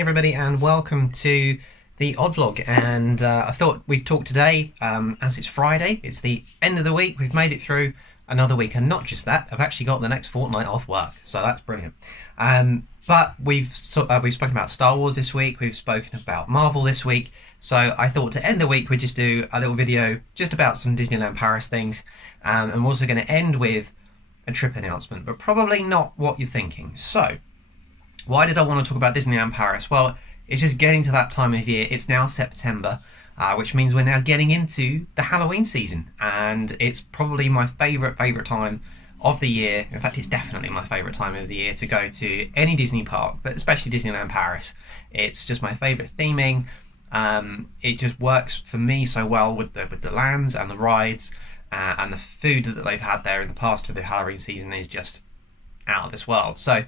morning, everybody, and welcome to the odd vlog. And I thought we'd talk today, as it's Friday, it's the end of the week, we've made it through another week, and not just that, I've actually got the next fortnight off work, so that's brilliant. But we've spoken about Star Wars this week, we've spoken about Marvel this week, so I thought to end the week we'd just do a little video just about some Disneyland Paris things, and we're also going to end with a trip announcement, but probably not what you're thinking. So, why did I want to talk about Disneyland Paris? Well, it's just getting to that time of year. It's now September, which means we're now getting into the Halloween season, and it's probably my favourite time of the year. In fact, it's definitely my favourite time of the year to go to any Disney park, but especially Disneyland Paris. It's just my favourite theming. It just works for me so well with the lands and the rides, and the food that they've had there in the past for the Halloween season is just out of this world. So,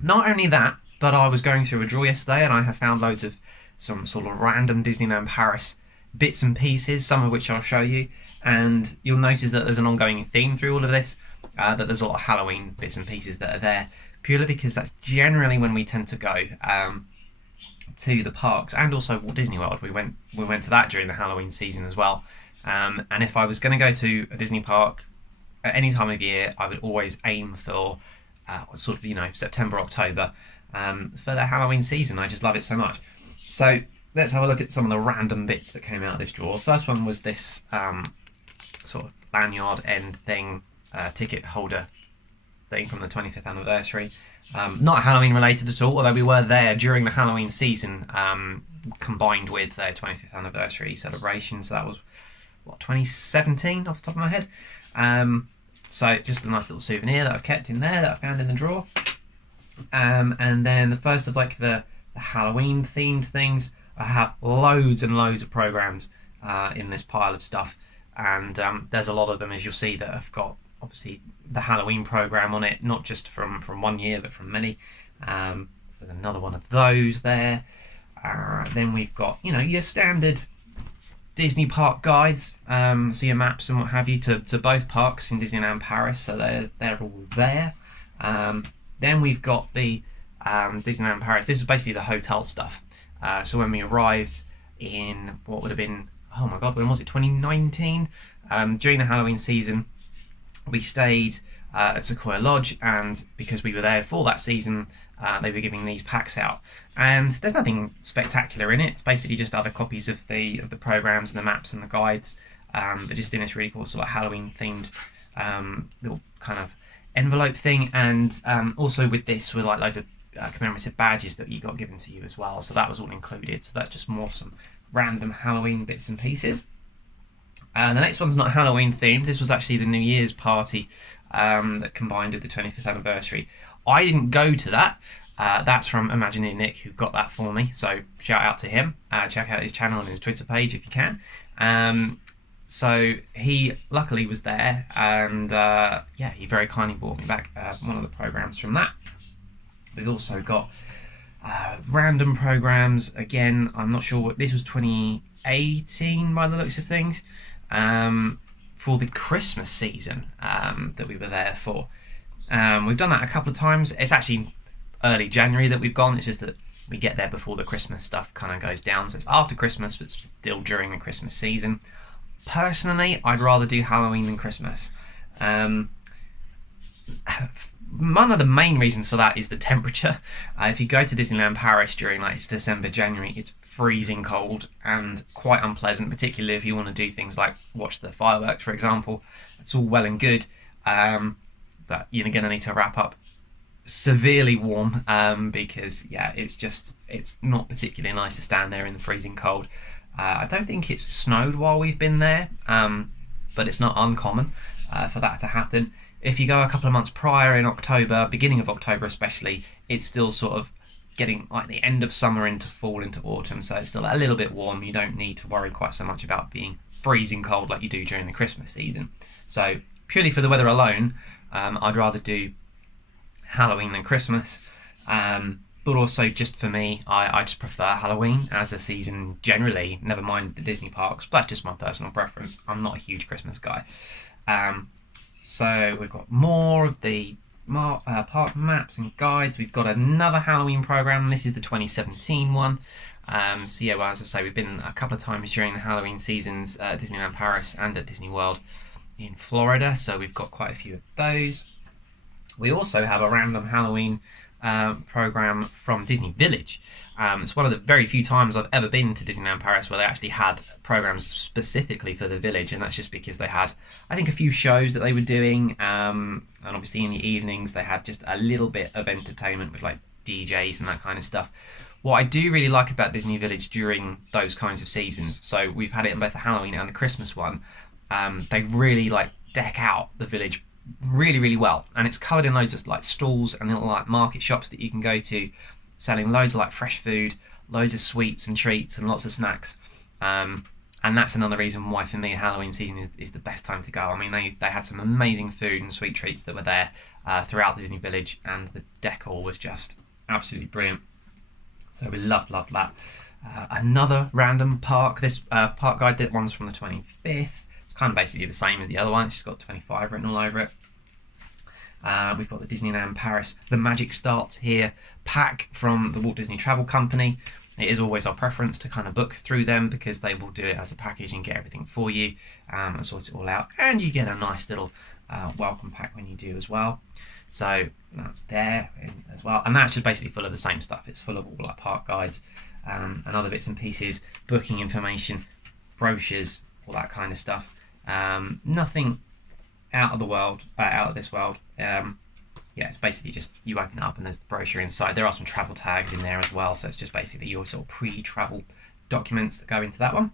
not only that, but I was going through a drawer yesterday and I have found loads of some sort of random Disneyland Paris bits and pieces, some of which I'll show you, and you'll notice that there's an ongoing theme through all of this, that there's a lot of Halloween bits and pieces that are there, purely because that's generally when we tend to go to the parks, and also Walt Disney World. We went to that during the Halloween season as well, and if I was going to go to a Disney park at any time of year, I would always aim for sort of, September, October, for the Halloween season. I just love it so much. So let's have a look at some of the random bits that came out of this drawer. First one was this sort of lanyard end thing, ticket holder thing from the 25th anniversary. Not Halloween related at all, although we were there during the Halloween season, combined with their 25th anniversary celebration. So that was, 2017 off the top of my head. So just a nice little souvenir that I've kept in there that I found in the drawer. And then the first of the Halloween themed things. I have loads and loads of programs in this pile of stuff, and there's a lot of them, as you'll see, that have got obviously the Halloween program on it, not just from one year but from many. There's another one of those there. Then we've got your standard Disney park guides, so your maps and what have you to both parks in Disneyland Paris, so they're all there. Then we've got the Disneyland Paris. This is basically the hotel stuff. So when we arrived in what would have been, oh my god, when was it, 2019? During the Halloween season, we stayed at Sequoia Lodge, and because we were there for that season, they were giving these packs out. And there's nothing spectacular in it. It's basically just other copies of the programs and the maps and the guides, but just in this really cool sort of Halloween themed little kind of envelope thing. And also with this were loads of commemorative badges that you got given to you as well. So that was all included. So that's just more some random Halloween bits and pieces. And the next one's not Halloween themed. This was actually the New Year's party that combined with the 25th anniversary. I didn't go to that. That's from Imagineer Nick, who got that for me. So shout out to him. Check out his channel and his Twitter page if you can. So he luckily was there, and he very kindly brought me back one of the programs from that. We've also got random programs. Again, I'm not sure what this was, 2018 by the looks of things, for the Christmas season that we were there for. We've done that a couple of times. It's actually early January that we've gone. It's just that we get there before the Christmas stuff kind of goes down. So it's after Christmas, but still during the Christmas season. Personally, I'd rather do Halloween than Christmas. One of the main reasons for that is the temperature. If you go to Disneyland Paris during December, January, it's freezing cold and quite unpleasant, particularly if you want to do things like watch the fireworks, for example. It's all well and good, but you're going to need to wrap up severely warm, because it's not particularly nice to stand there in the freezing cold. I don't think it's snowed while we've been there, but it's not uncommon for that to happen. If you go a couple of months prior in October, beginning of October especially, it's still sort of getting the end of summer into fall into autumn, so it's still a little bit warm. You don't need to worry quite so much about being freezing cold like you do during the Christmas season. So purely for the weather alone, I'd rather do Halloween than Christmas, but also just for me, I just prefer Halloween as a season generally, never mind the Disney parks, but that's just my personal preference. I'm not a huge Christmas guy. So we've got more of the park maps and guides. We've got another Halloween program. This is the 2017 one. So yeah, well, as I say, we've been a couple of times during the Halloween seasons at Disneyland Paris and at Disney World in Florida, so we've got quite a few of those. We also have a random Halloween program from Disney Village. It's one of the very few times I've ever been to Disneyland Paris where they actually had programs specifically for the village, and that's just because they had, I think, a few shows that they were doing, and obviously in the evenings they had just a little bit of entertainment with like DJs and that kind of stuff. What I do really like about Disney Village during those kinds of seasons, so we've had it in both the Halloween and the Christmas one, they really like deck out the village really well, and it's covered in loads of like stalls and little like market shops that you can go to, selling loads of like fresh food, loads of sweets and treats and lots of snacks, and that's another reason why for me Halloween season is the best time to go. I mean, they had some amazing food and sweet treats that were there throughout Disney Village, and the decor was just absolutely brilliant, so we loved that. Another random park, this park guide, that one's from the 25th. It's kind of basically the same as the other one, it's just got 25 written all over it. We've got the Disneyland Paris The Magic Starts Here pack from the Walt Disney Travel Company. It is always our preference to kind of book through them because they will do it as a package and get everything for you and sort it all out, and you get a nice little welcome pack when you do as well. So that's there as well, and that's just basically full of the same stuff. It's full of all like park guides and other bits and pieces, booking information, brochures, all that kind of stuff. Nothing out of this world. Yeah, it's basically just you open it up and there's the brochure inside. There are some travel tags in there as well, so it's just basically your sort of pre-travel documents that go into that one.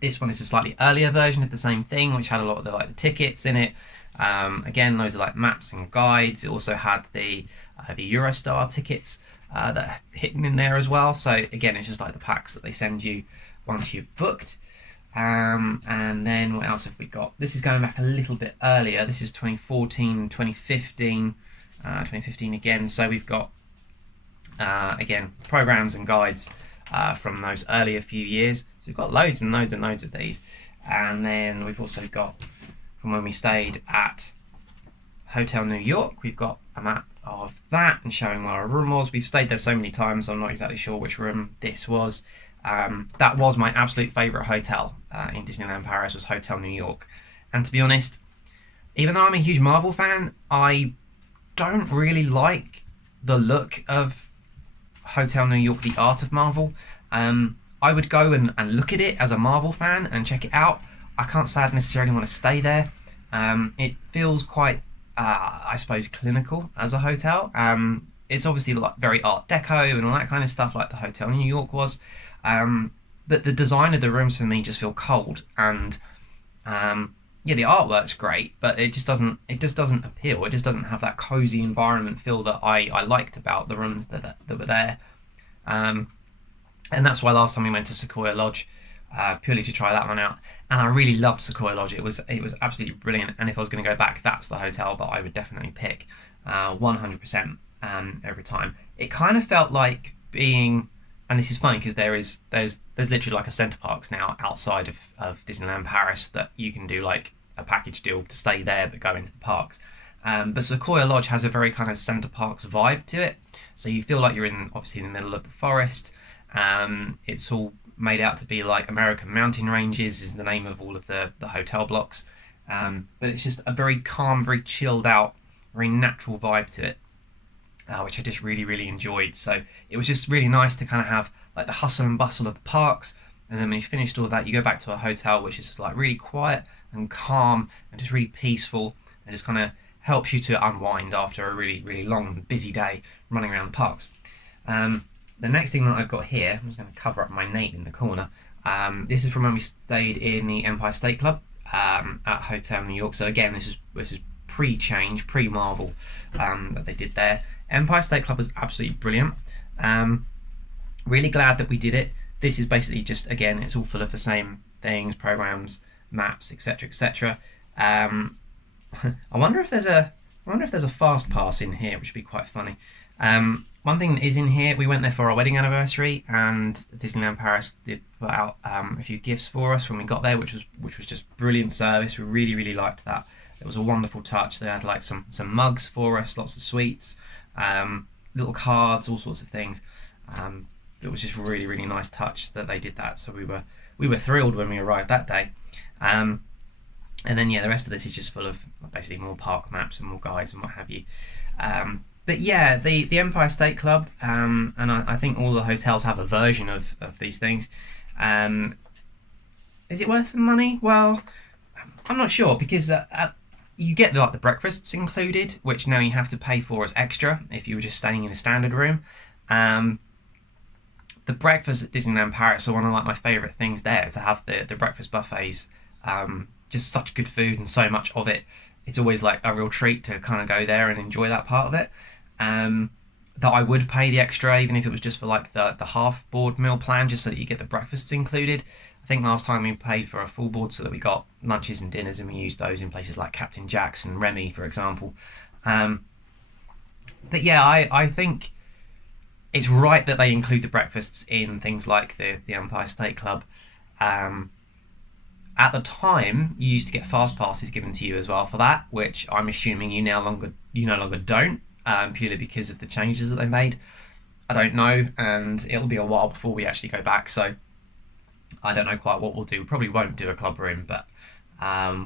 This one is a slightly earlier version of the same thing, which had a lot of the tickets in it. Again, loads of like maps and guides. It also had the Eurostar tickets that are hidden in there as well. So again, it's just like the packs that they send you once you've booked. And then what else have we got? This is going back a little bit earlier. This is 2014, 2015, 2015 again. So we've got, again, programs and guides from those earlier few years. So we've got loads and loads and loads of these. And then we've also got, from when we stayed at Hotel New York, we've got a map of that and showing where our room was. We've stayed there so many times, I'm not exactly sure which room this was. That was my absolute favourite hotel in Disneyland Paris, was Hotel New York. And to be honest, even though I'm a huge Marvel fan, I don't really like the look of Hotel New York, the art of Marvel. I would go and look at it as a Marvel fan and check it out. I can't say I'd necessarily want to stay there. It feels quite, I suppose, clinical as a hotel. It's obviously like very Art Deco and all that kind of stuff like the Hotel New York was. But the design of the rooms for me just feel cold, and yeah, the artwork's great, but it just doesn't appeal. It just doesn't have that cozy environment feel that I liked about the rooms that were there. And that's why last time we went to Sequoia Lodge, purely to try that one out, and I really loved Sequoia Lodge. It was absolutely brilliant, and if I was going to go back, that's the hotel that I would definitely pick 100% every time. It kind of felt like being, and this is funny because there's literally like a Center Parcs now outside of Disneyland Paris that you can do like a package deal to stay there but go into the parks. But Sequoia Lodge has a very kind of Center Parcs vibe to it, so you feel like you're obviously in the middle of the forest. It's all made out to be like American mountain ranges is the name of all of the hotel blocks, but it's just a very calm, very chilled out, very natural vibe to it. Which I just really enjoyed. So it was just really nice to kind of have like the hustle and bustle of the parks, and then when you finished all that, you go back to a hotel which is like really quiet and calm and just really peaceful, and just kind of helps you to unwind after a really long and busy day running around the parks. The next thing that I've got here, I'm just going to cover up my name in the corner. This is from when we stayed in the Empire State Club at Hotel New York. So again, this is pre-change, pre-Marvel that they did there. Empire State Club was absolutely brilliant. Really glad that we did it. This is basically just, again, it's all full of the same things, programs, maps, etc. I wonder if there's a fast pass in here, which would be quite funny. One thing that is in here, we went there for our wedding anniversary, and Disneyland Paris did put out a few gifts for us when we got there, which was just brilliant service. We really liked that. It was a wonderful touch. They had like some mugs for us, lots of sweets, little cards, all sorts of things. It was just really, really nice touch that they did that. So we were thrilled when we arrived that day. And then the rest of this is just full of basically more park maps and more guides and what have you. But yeah, the Empire State Club, and I think all the hotels have a version of these things. Is it worth the money? Well, I'm not sure, because you get the breakfasts included, which now you have to pay for as extra if you were just staying in a standard room. The breakfasts at Disneyland Paris are one of my favourite things there, to have the breakfast buffets. Just such good food and so much of it. It's always like a real treat to kind of go there and enjoy that part of it. That I would pay the extra, even if it was just for like the half board meal plan, just so that you get the breakfasts included. I think last time we paid for a full board so that we got lunches and dinners, and we used those in places like Captain Jack's and Remy, for example. But yeah, I think it's right that they include the breakfasts in things like the Empire State Club. At the time, you used to get fast passes given to you as well for that, which I'm assuming you no longer don't, purely because of the changes that they made. I don't know, and it'll be a while before we actually go back, so I don't know quite what we'll do. We probably won't do a club room, but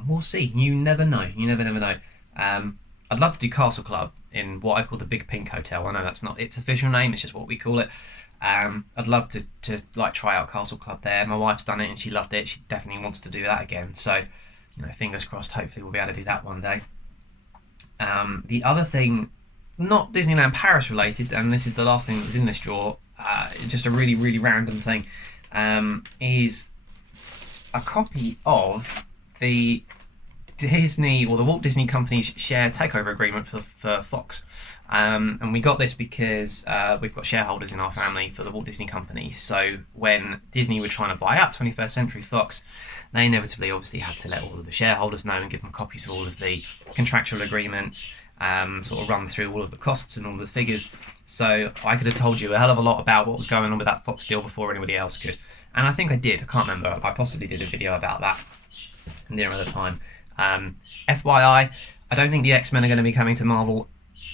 we'll see. You never know. You never know. I'd love to do Castle Club in what I call the Big Pink Hotel. I know that's not its official name, it's just what we call it. I'd love to like try out Castle Club there. My wife's done it and she loved it. She definitely wants to do that again. So, fingers crossed, hopefully we'll be able to do that one day. The other thing, not Disneyland Paris related, and this is the last thing that was in this drawer, just a really, really random thing, is a copy of the Disney, or the Walt Disney Company's share takeover agreement for Fox. And we got this because we've got shareholders in our family for the Walt Disney Company. So when Disney were trying to buy out 21st Century Fox, they inevitably obviously had to let all of the shareholders know and give them copies of all of the contractual agreements, sort of run through all of the costs and all the figures. So I could have told you a hell of a lot about what was going on with that Fox deal before anybody else could. And I think I did. I can't remember. I possibly did a video about that near the time. FYI, I don't think the X-Men are going to be coming to Marvel,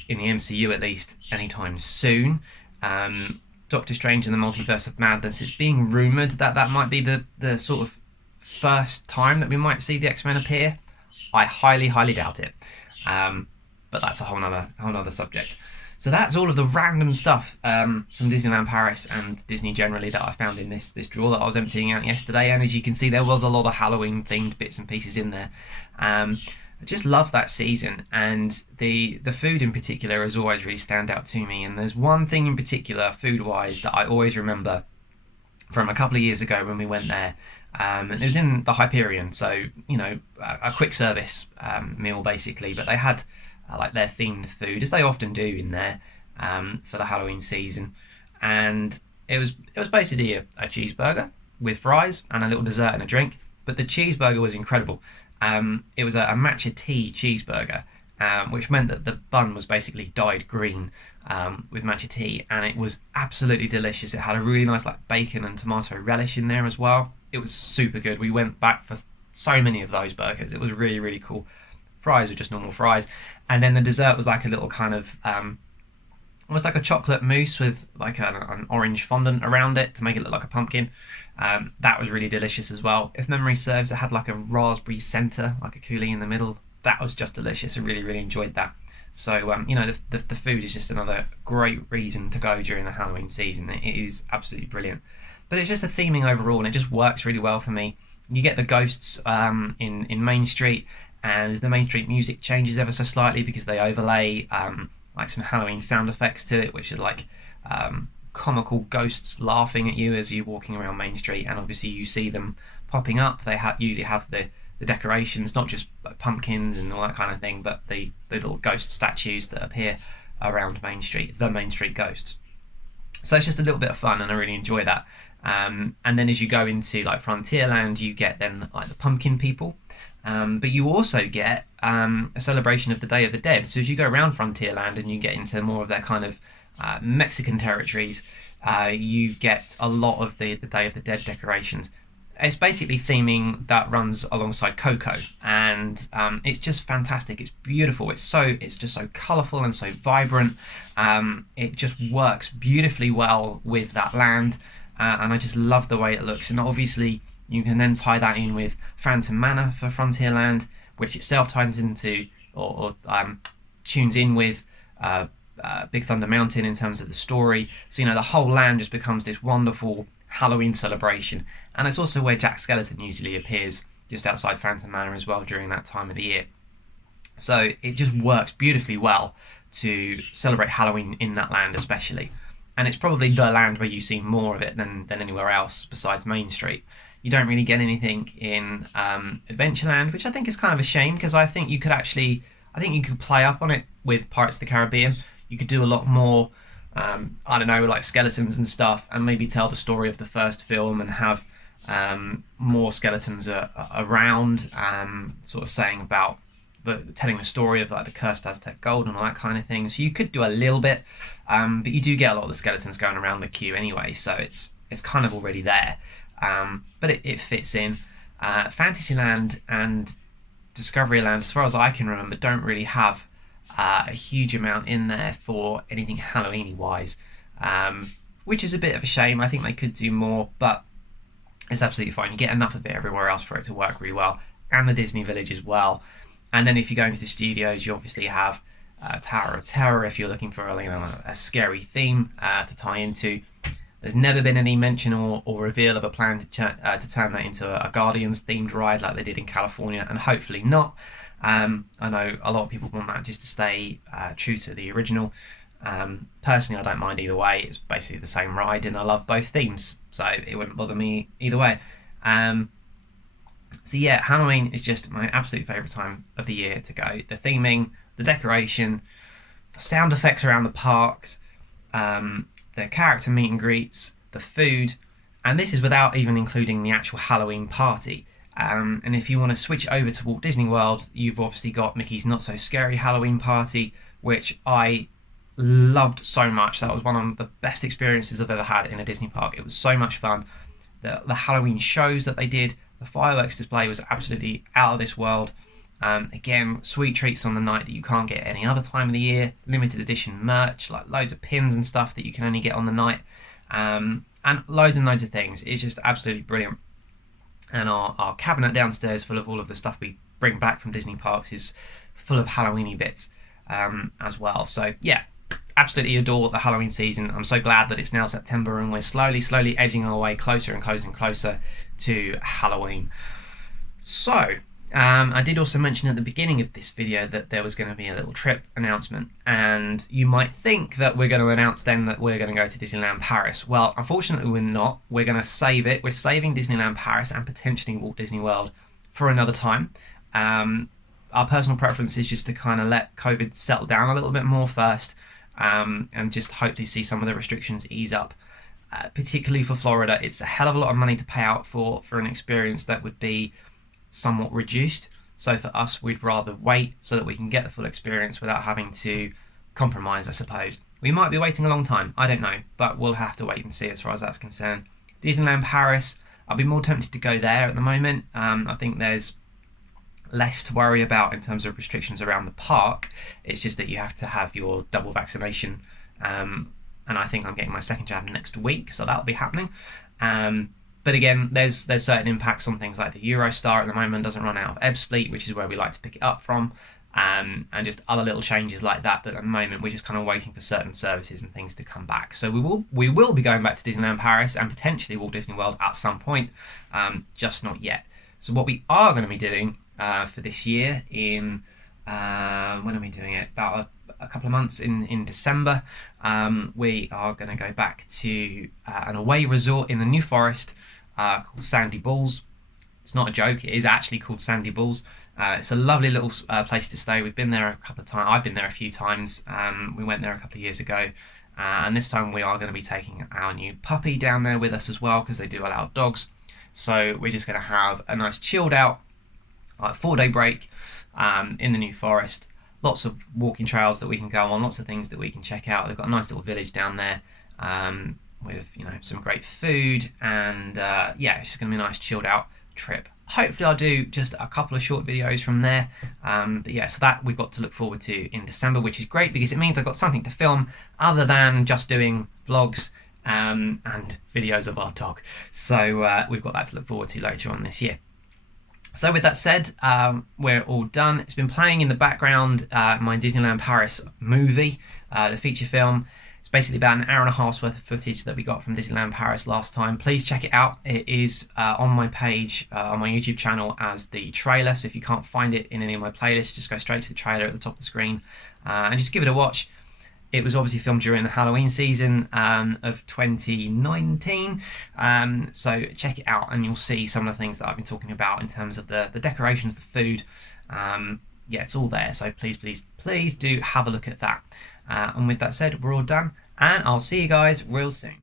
in the MCU at least, anytime soon. Doctor Strange and the Multiverse of Madness, it's being rumoured that might be the sort of first time that we might see the X-Men appear. I highly, highly doubt it. But that's a whole nother subject. So that's all of the random stuff from Disneyland Paris and Disney generally that I found in this drawer that I was emptying out yesterday. And as you can see, there was a lot of Halloween themed bits and pieces in there. I just love that season, and the food in particular has always really stand out to me. And there's one thing in particular, food-wise, that I always remember from a couple of years ago when we went there. And it was in the Hyperion, so a quick service meal basically. But they had like their themed food, as they often do in there, for the Halloween season. And it was basically a cheeseburger with fries and a little dessert and a drink. But the cheeseburger was incredible. It was a matcha tea cheeseburger, which meant that the bun was basically dyed green with matcha tea, and it was absolutely delicious. It had a really nice like bacon and tomato relish in there as well. It was super good. We went back for so many of those burgers. It was really, really cool. Fries were just normal fries, and then the dessert was like a little kind of almost like a chocolate mousse with like an orange fondant around it to make it look like a pumpkin. That was really delicious as well. If memory serves, it had like a raspberry centre, like a coulis in the middle. That was just delicious. I really, really enjoyed that. So, the food is just another great reason to go during the Halloween season. It is absolutely brilliant. But it's just the theming overall, and it just works really well for me. You get the ghosts in Main Street, and the Main Street music changes ever so slightly because they overlay like some Halloween sound effects to it, which are like comical ghosts laughing at you as you're walking around Main Street, and obviously you see them popping up. They usually have the decorations, not just like pumpkins and all that kind of thing, but the little ghost statues that appear around Main Street, the Main Street ghosts. So it's just a little bit of fun, and I really enjoy that. And then as you go into like Frontierland, you get then like the pumpkin people, but you also get a celebration of the Day of the Dead. So as you go around Frontierland and you get into more of their kind of Mexican territories, you get a lot of the Day of the Dead decorations. It's basically theming that runs alongside Coco, and it's just fantastic. It's beautiful. It's just so colourful and so vibrant. It just works beautifully well with that land, and I just love the way it looks. And obviously, you can then tie that in with Phantom Manor for Frontierland, which itself ties into or tunes in with Big Thunder Mountain in terms of the story. So the whole land just becomes this wonderful Halloween celebration, and it's also where Jack Skellington usually appears, just outside Phantom Manor as well during that time of the year. So it just works beautifully well to celebrate Halloween in that land especially, and it's probably the land where you see more of it than anywhere else besides Main Street. You don't really get anything in Adventureland, which I think is kind of a shame, because I think you could play up on it with Pirates of the Caribbean. You could do a lot more, I don't know, like skeletons and stuff, and maybe tell the story of the first film and have more skeletons around, sort of saying about telling the story of like the cursed Aztec gold and all that kind of thing. So you could do a little bit, but you do get a lot of the skeletons going around the queue anyway, so it's kind of already there. But it fits in. Fantasyland and Discoveryland, as far as I can remember, don't really have a huge amount in there for anything Halloween-y wise, which is a bit of a shame. I think they could do more, but it's absolutely fine. You get enough of it everywhere else for it to work really well, and the Disney Village as well. And then if you go into the studios, you obviously have Tower of Terror if you're looking for a scary theme to tie into. There's never been any mention or reveal of a plan to turn that into a Guardians themed ride like they did in California, and hopefully not. I know a lot of people want that just to stay true to the original. Personally, I don't mind either way. It's basically the same ride, and I love both themes, so it wouldn't bother me either way. So yeah, Halloween is just my absolute favourite time of the year to go. The theming, the decoration, the sound effects around the parks, the character meet and greets, the food, and this is without even including the actual Halloween party. And if you want to switch over to Walt Disney World, you've obviously got Mickey's Not So Scary Halloween Party, which I loved so much. That was one of the best experiences I've ever had in a Disney park. It was so much fun. The Halloween shows that they did, the fireworks display was absolutely out of this world. Again, sweet treats on the night that you can't get any other time of the year. Limited edition merch, like loads of pins and stuff that you can only get on the night. And loads and loads of things. It's just absolutely brilliant. And our cabinet downstairs, full of all of the stuff we bring back from Disney parks, is full of Halloween-y bits as well. So yeah, absolutely adore the Halloween season. I'm so glad that it's now September and we're slowly edging our way closer and closer to Halloween. So I did also mention at the beginning of this video that there was going to be a little trip announcement, and you might think that we're going to announce then that we're going to go to Disneyland Paris. Well, unfortunately we're not. We're going to save it. We're saving Disneyland Paris and potentially Walt Disney World for another time. Our personal preference is just to kind of let COVID settle down a little bit more first, and just hopefully see some of the restrictions ease up. Particularly for Florida, it's a hell of a lot of money to pay out for an experience that would be somewhat reduced. So for us, we'd rather wait so that we can get the full experience without having to compromise, I suppose. We might be waiting a long time, I don't know, but we'll have to wait and see as far as that's concerned. Disneyland Paris, I'll be more tempted to go there at the moment. I think there's less to worry about in terms of restrictions around the park. It's just that you have to have your double vaccination, and I think I'm getting my second jab next week, so that'll be happening. But again, there's certain impacts on things like the Eurostar at the moment doesn't run out of Ebbsfleet, which is where we like to pick it up from, and just other little changes like that at the moment we're just kind of waiting for certain services and things to come back. So we will be going back to Disneyland Paris and potentially Walt Disney World at some point, just not yet. So what we are going to be doing for this year in when are we doing it? About a couple of months in December. We are going to go back to an away resort in the New Forest called Sandy Bulls. It's not a joke, it is actually called Sandy Bulls. It's a lovely little place to stay. We've been there a couple of times. I've been there a few times. We went there a couple of years ago, and this time we are going to be taking our new puppy down there with us as well, because they do allow dogs. So we're just going to have a nice chilled out 4-day break in the New Forest. Lots of walking trails that we can go on, lots of things that we can check out. They've got a nice little village down there. with, you know, some great food, and yeah, it's just going to be a nice chilled out trip. Hopefully I'll do just a couple of short videos from there, but yeah, so that we've got to look forward to in December, which is great because it means I've got something to film other than just doing vlogs and videos of our dog. So we've got that to look forward to later on this year. So with that said, we're all done. It's been playing in the background, my Disneyland Paris movie, the feature film. It's basically about an hour and a half's worth of footage that we got from Disneyland Paris last time. Please check it out. It is on my page, on my YouTube channel as the trailer. So if you can't find it in any of my playlists, just go straight to the trailer at the top of the screen and just give it a watch. It was obviously filmed during the Halloween season of 2019. So check it out and you'll see some of the things that I've been talking about in terms of the decorations, the food. Yeah, it's all there. So please do have a look at that. And with that said, we're all done, and I'll see you guys real soon.